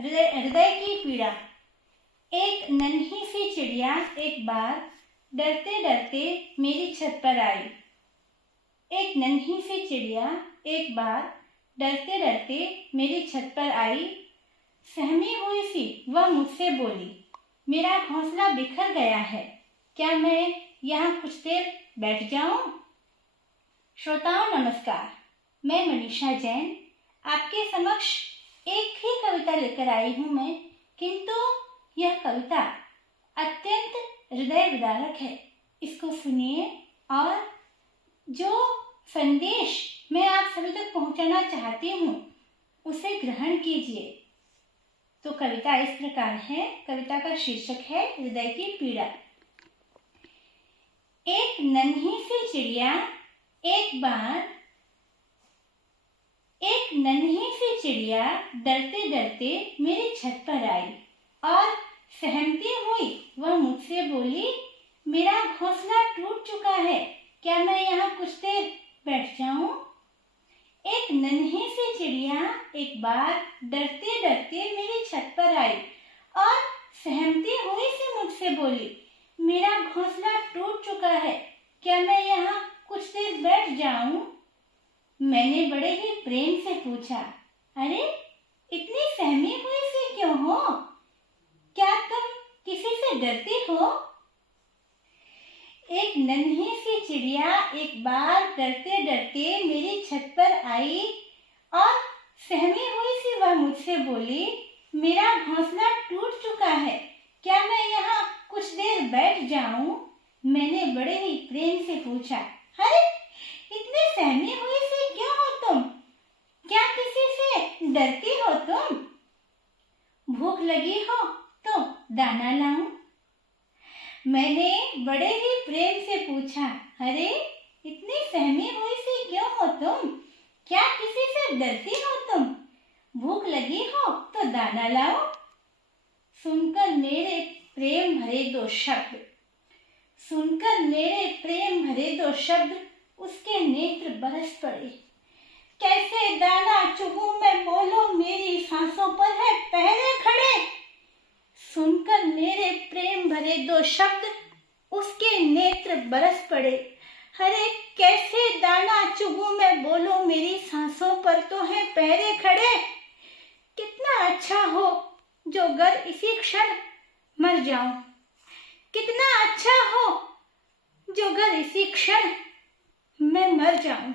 हृदय की पीड़ा। एक नन्ही सी चिड़िया एक बार डरते डरते मेरी छत पर आई। एक नन्ही सी चिड़िया एक बार डरते डरते मेरी छत पर आई। सहमी हुई सी वह मुझसे बोली, मेरा घोंसला बिखर गया है, क्या मैं यहाँ कुछ देर बैठ जाऊं? श्रोताओं नमस्कार, मैं मनीषा जैन आपके समक्ष एक ही कविता लेकर आई हूँ मैं, किंतु यह कविता अत्यंत हृदय विदारक है। इसको सुनिए और जो संदेश मैं आप सभी तक पहुंचाना चाहती हूँ उसे ग्रहण कीजिए। तो कविता इस प्रकार है। कविता का शीर्षक है हृदय की पीड़ा। एक नन्ही सी चिड़िया डरते डरते मेरी छत पर आई और सहमती हुई वह मुझसे बोली, मेरा घोंसला टूट चुका है, क्या मैं यहाँ कुछ देर बैठ जाऊं? एक नन्ही सी चिड़िया एक बार डरते डरते मेरी छत पर आई और सहमती हुई से मुझसे बोली, मेरा घोंसला टूट चुका है, क्या मैं यहाँ कुछ देर बैठ जाऊं? मैंने बड़े ही प्रेम से पूछा, अरे इतनी सहमी हुई से क्यों हो? क्या तुम किसी से डरती हो? एक नन्ही सी चिड़िया एक बार डरते डरते मेरी छत पर आई और सहमी हुई सी वह मुझसे बोली, मेरा घोंसला टूट चुका है, क्या मैं यहाँ कुछ देर बैठ जाऊं? मैंने बड़े ही प्रेम से पूछा, अरे इतनी सहमी हुई से क्यों हो तुम? क्या किसी से डरती हो तुम? भूख लगी हो तो दाना लाऊं? मैंने बड़े ही प्रेम से पूछा, अरे इतनी सहमी हुई सी क्यों हो तुम? क्या किसी से डरती हो तुम? भूख लगी हो तो दाना लाऊं? सुनकर मेरे प्रेम भरे दो शब्द उसके नेत्र बरस पड़े। कैसे दाना चुगूं मैं, बोलो मेरी सांसों पर है पहरे खड़े। सुनकर मेरे प्रेम भरे दो शब्द उसके नेत्र बरस पड़े। अरे कैसे दाना चुगूं मैं, बोलो मेरी सांसों पर तो है पहरे खड़े। कितना अच्छा हो जो अगर इसी क्षण मर जाऊं, कितना अच्छा हो जो अगर इसी क्षण मैं मर जाऊं।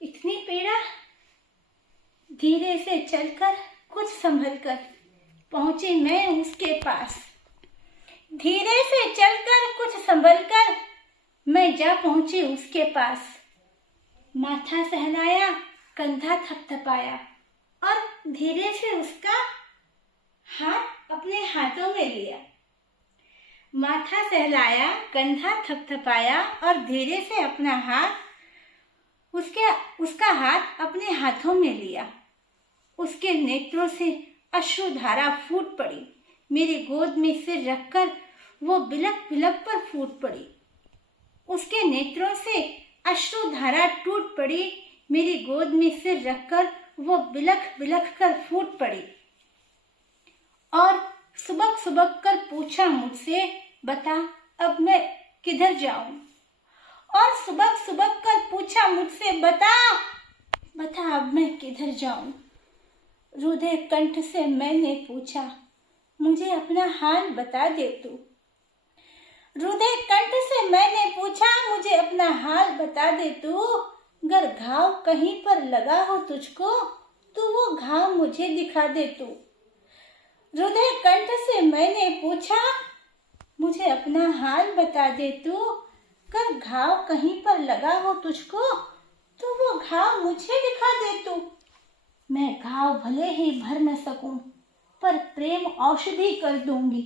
इतनी पीड़ा। धीरे से चलकर कुछ संभल कर पहुंची मैं उसके पास। धीरे से चलकर कुछ संभल कर मैं जा पहुंची उसके पास। माथा सहलाया, कंधा थपथपाया और धीरे से उसका हाथ अपने हाथों में लिया। माथा सहलाया, कंधा थपथपाया और धीरे से अपना हाथ उसका हाथ अपने हाथों में लिया। उसके नेत्रों से अश्रुधारा फूट पड़ी। मेरी गोद में सिर रखकर वो बिलख बिलख पर फूट पड़ी। उसके नेत्रों से अश्रुधारा टूट पड़ी। मेरी गोद में सिर रखकर वो बिलख बिलख कर फूट पड़ी और सुबक सुबक कर पूछा मुझसे, बता अब मैं किधर जाऊं? और सुबक सुबक कर पूछा मुझसे, बता अब मैं किधर जाऊं? रुधे कंठ से मैंने पूछा, मुझे अपना हाल बता दे तू। रुधे कंठ से मैंने पूछा, मुझे अपना हाल बता दे तू। अगर घाव कहीं पर लगा हो तुझको तो वो घाव मुझे दिखा दे तू। रुधे कंठ से मैंने पूछा, मुझे अपना हाल बता दे तू। अगर घाव कहीं पर लगा हो तुझको तो वो घाव मुझे दिखा दे तू। मैं घाव भले ही भर न सकूं पर प्रेम औषधि कर दूंगी।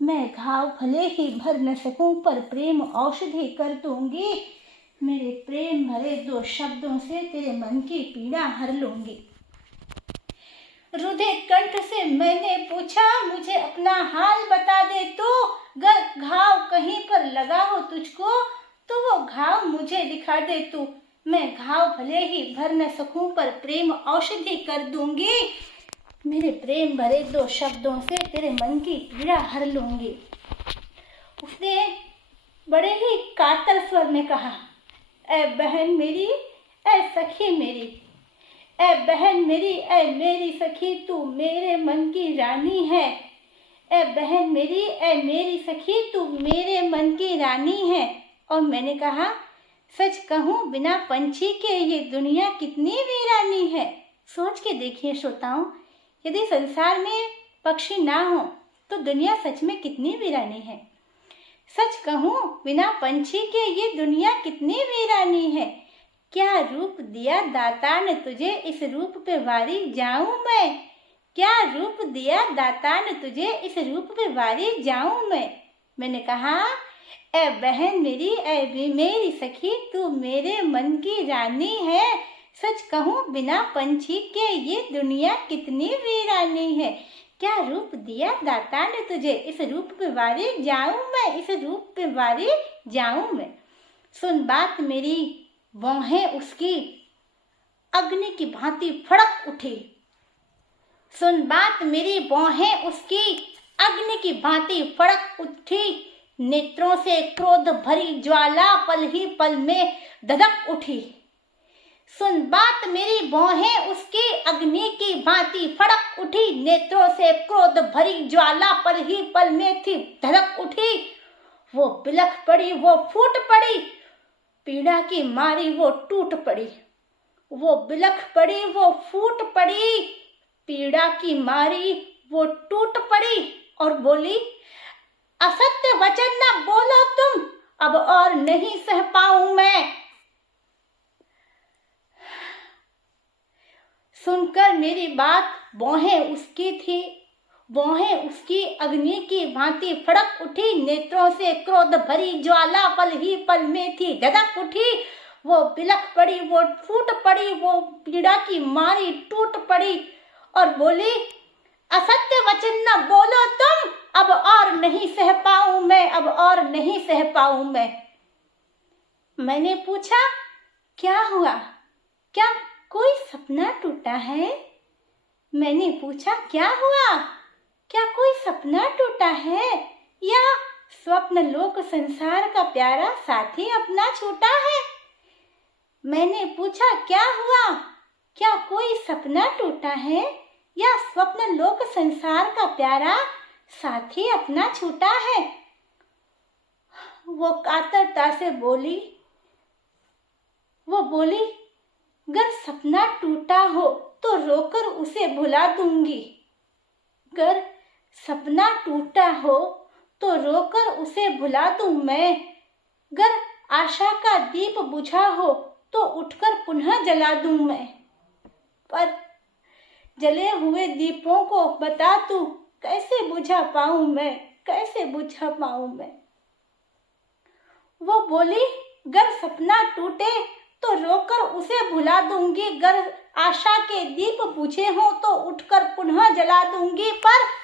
मैं घाव भले ही भर न सकूं पर प्रेम औषधि कर दूंगी। मेरे प्रेम भरे दो शब्दों से तेरे मन की पीड़ा हर लूंगी। रुधे कंठ से मैंने पूछा, मुझे अपना हाल बता दे तू। अगर घाव कहीं पर लगा हो तुझको तो वो घाव मुझे दिखा दे तू। मैं घाव भले ही भर न सकूं पर प्रेम औषधि कर दूंगी। मेरे प्रेम भरे 2 शब्दों से तेरे मन की पीड़ा हर लूंगी। उसने बड़े ही कातर स्वर में कहा, ऐ बहन मेरी, ऐ सखी मेरी, ऐ बहन मेरी, ऐ मेरी सखी, तू मेरे मन की रानी है। ऐ बहन मेरी, ऐ मेरी सखी, तू मेरे मन की रानी है। और मैंने कहा, सच कहूँ बिना पंछी के ये दुनिया कितनी वीरानी है। सोच के देखिए श्रोताओं, यदि संसार में पक्षी ना हो तो दुनिया सच में कितनी वीरानी है। सच कहूँ बिना पंछी के ये दुनिया कितनी वीरानी है। क्या रूप दिया दाता ने तुझे, इस रूप पे वारी जाऊं मैं। क्या रूप दिया दाता ने तुझे, इस रूप पे वारी जाऊं मैं। मैंने कहा, ऐ बहन मेरी, ऐ मेरी सखी, तू मेरे मन की रानी है। सच कहूँ बिना पंछी के ये दुनिया कितनी वीरानी है। क्या रूप दिया दाता ने तुझे, इस रूप पे वारी जाऊं मैं, इस रूप पे वारी जाऊं मैं। सुन बात मेरी, भौहें उसकी अग्नि की भांति फड़क उठी। सुन बात मेरी, भौहें उसकी अग्नि की भांति फड़क उठी। नेत्रों से क्रोध भरी ज्वाला पल ही पल में धधक उठी। सुन बात मेरी, भौहें उसकी अग्नि की भांति फड़क उठी। नेत्रों से क्रोध भरी ज्वाला पल ही पल में थी धड़क उठी। वो बिलख पड़ी, वो फूट पड़ी, पीड़ा की मारी वो टूट पड़ी। वो बिलख पड़ी, वो फूट पड़ी, पीड़ा की मारी वो टूट पड़ी और बोली, असत्य वचन न बोलो तुम, अब और नहीं सह पाऊं मैं। सुनकर मेरी बात भौहें उसकी थी, भौहें उसकी अग्नि की भांति फड़क उठी। नेत्रों से क्रोध भरी ज्वाला पल ही पल में थी धधक उठी। वो बिलख पड़ी, वो फूट पड़ी, वो पीड़ा की मारी टूट पड़ी और बोली, असत्य वचन न बोलो तुम, अब और नहीं सह पाऊं मैं, अब और नहीं सह पाऊं मैं। मैंने पूछा, क्या हुआ? क्या कोई सपना टूटा है? मैंने पूछा, क्या हुआ? क्या कोई सपना टूटा है या स्वप्न लोक संसार का प्यारा साथी अपना छूटा है? मैंने पूछा, क्या हुआ? क्या कोई सपना टूटा है या स्वप्न लोक संसार का प्यारा साथी अपना छूटा है? वो कातरता से बोली, गर सपना टूटा हो तो रोकर उसे भुला दूंगी। गर सपना टूटा हो तो रोकर उसे भुला दूं मैं। गर आशा का दीप बुझा हो तो उठकर पुनः जला दूं मैं। पर जले हुए दीपों को बता तू, कैसे बुझा पाऊं मैं, कैसे बुझा पाऊं मैं। वो बोली, गर सपना टूटे तो रोकर उसे भुला दूंगी। गर आशा के दीप बुझे हो तो उठकर पुनः जला दूंगी। पर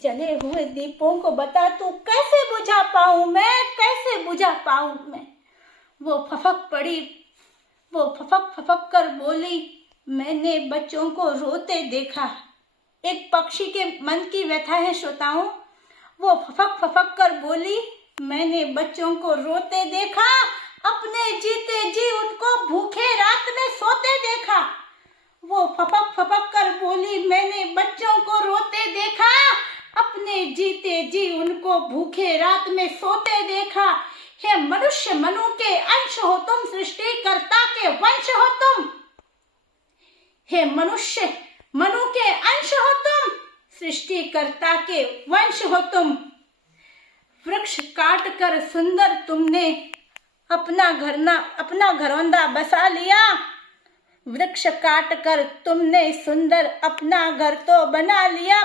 जले हुए दीपों को बता तू, कैसे बुझा पाऊं मैं, कैसे बुझा पाऊं मैं। वो फफक पड़ी, वो फफक फफक कर बोली, मैंने बच्चों को रोते देखा। एक पक्षी के मन की व्यथा है श्रोताओं। वो फफक फफक कर बोली, मैंने बच्चों को रोते देखा, अपने जीते जी उनको भूखे रात में सोते देखा। वो फपक फपक कर बोली, मैंने बच्चों को रोते देखा, अपने जीते जी उनको भूखे रात में सोते देखा। हे मनुष्य मनु के अंश हो तुम, सृष्टिकर्ता के वंश हो तुम। हे मनुष्य मनु के अंश हो तुम, सृष्टिकर्ता के वंश हो तुम। वृक्ष काट कर सुंदर तुमने अपना घरौंदा बसा लिया। वृक्ष काट कर तुमने सुंदर अपना घर तो बना लिया।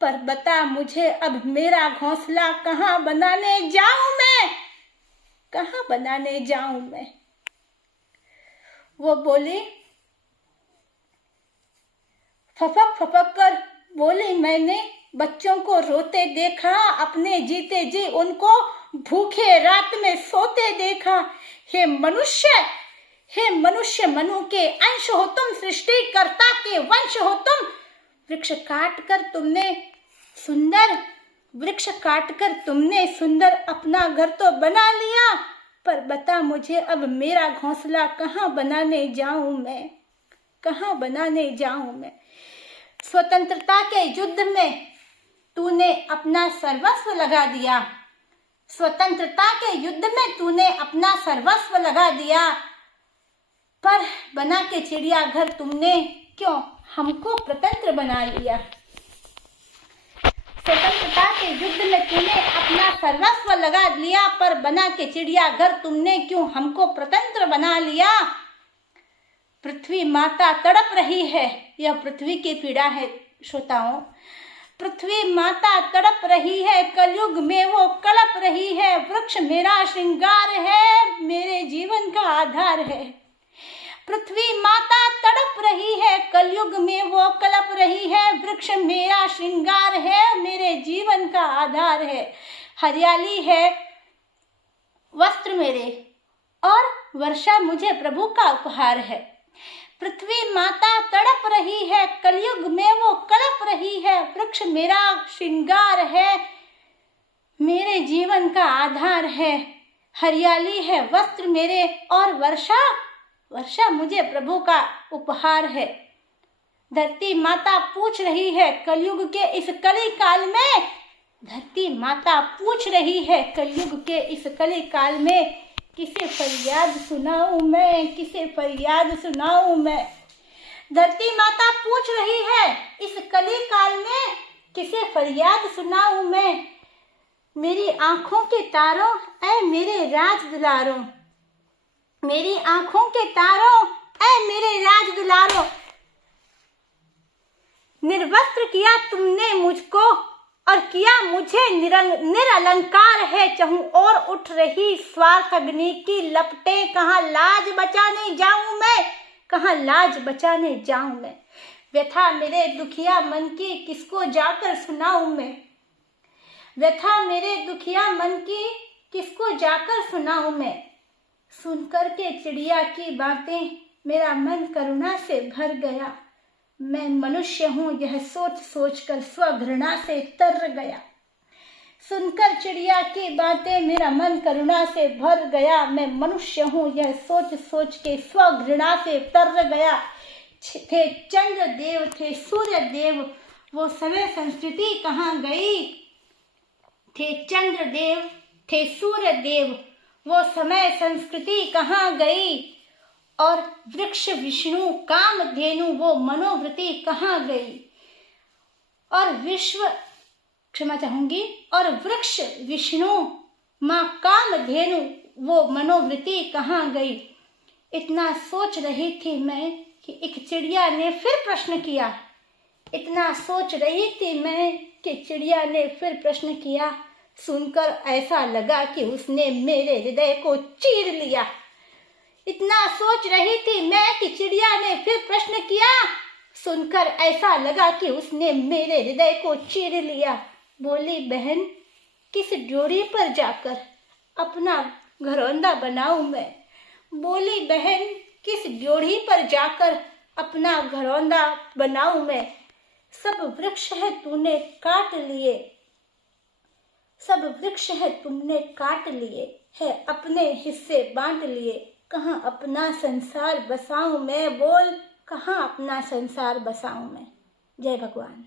पर बता मुझे अब मेरा घोंसला कहाँ बनाने जाऊं मैं, कहाँ बनाने जाऊं मैं। वो बोली, फपक फपक कर बोली, मैंने बच्चों को रोते देखा, अपने जीते जी उनको भूखे रात में सोते देखा। हे मनुष्य, हे मनुष्य मनु के अंश हो तुम, सृष्टिकर्ता के वंश हो तुम। वृक्ष काटकर तुमने सुंदर अपना घर तो बना लिया, पर बता मुझे अब मेरा घोंसला कहाँ बनाने जाऊं मैं, कहाँ बनाने जाऊं मैं। स्वतंत्रता के युद्ध में तूने अपना सर्वस्व लगा दिया, स्वतंत्रता के युद्ध में तूने अपना सर्वस्व लगा दिया, पर बना के चिड़ियाघर तुमने क्यों हमको प्रतंत्र बना लिया। स्वतंत्रता के युद्ध में तूने अपना सर्वस्व लगा लिया, पर बना के चिड़ियाघर तुमने क्यों हमको प्रतंत्र बना लिया। पृथ्वी माता तड़प रही है, यह पृथ्वी की पीड़ा है श्रोताओं। पृथ्वी माता तड़प रही है, कलयुग में वो कलप रही है। वृक्ष मेरा श्रृंगार है, मेरे जीवन का आधार है। पृथ्वी माता तड़प रही है, कलयुग में वो कलप रही है। वृक्ष मेरा श्रृंगार है, मेरे जीवन का आधार है। हरियाली है वस्त्र मेरे, और वर्षा मुझे प्रभु का उपहार है। पृथ्वी माता तड़प रही है, कलयुग में वो कलप रही है। वृक्ष मेरा श्रृंगार है, मेरे जीवन का आधार है। हरियाली है वस्त्र मेरे, और वर्षा मुझे प्रभु का उपहार है। धरती माता पूछ रही है कलयुग के इस कली काल में, धरती माता पूछ रही है कलयुग के इस कली काल में, किसे फरियाद सुनाऊं मैं, किसे फरियाद सुनाऊं मैं। धरती माता पूछ रही है इस कली काल में, किसे फरियाद सुनाऊं मैं। मेरी आंखों के तारों ऐ मेरे राज दुलारों, मेरी आंखों के तारों ऐ मेरे राज दुलारों। निर्वस्त्र किया तुमने मुझको, और किया मुझे निरलंकार है। चहूं और उठ रही स्वार्थ अग्नि की लपटें, कहाँ लाज बचाने जाऊं मैं, कहाँ लाज बचाने जाऊं मैं। व्यथा मेरे दुखिया मन की किसको जाकर सुनाऊं मैं, व्यथा मेरे दुखिया मन की किसको जाकर सुनाऊं मैं। सुनकर के चिड़िया की बातें मेरा मन करुणा से भर गया। मैं मनुष्य हूँ यह सोच सोच कर स्वघृणा से तर गया। सुनकर चिड़िया की बातें मेरा मन करुणा से भर गया। मैं मनुष्य हूँ यह सोच सोच के स्वघृणा से तर गया। थे चंद्र देव थे सूर्य देव, वो समय संस्कृति कहाँ गई। थे चंद्र देव थे सूर्य देव, वो समय संस्कृति कहाँ गई। और वृक्ष विष्णु कामधेनु वो मनोवृत्ति कहाँ गई। और और वृक्ष विष्णु माँ कामधेनु वो मनोवृत्ति कहाँ गई। इतना सोच रही थी मैं कि एक चिड़िया ने फिर प्रश्न किया। इतना सोच रही थी मैं कि चिड़िया ने फिर प्रश्न किया। सुनकर ऐसा लगा कि उसने मेरे हृदय को चीर लिया। इतना सोच रही थी मैं कि चिड़िया ने फिर प्रश्न किया। सुनकर ऐसा लगा कि उसने मेरे हृदय को चीर लिया। बोली बहन किस ड्योढ़ी पर जाकर अपना घरौंदा बनाऊं मैं। बोली बहन किस ड्योढ़ी पर जाकर अपना घरौंदा बनाऊं मैं। सब वृक्ष है तूने काट लिए, सब वृक्ष है तुमने काट लिए है, अपने हिस्से बांट लिए। कहाँ अपना संसार बसाऊं मैं, बोल कहाँ अपना संसार बसाऊं मैं। जय भगवान।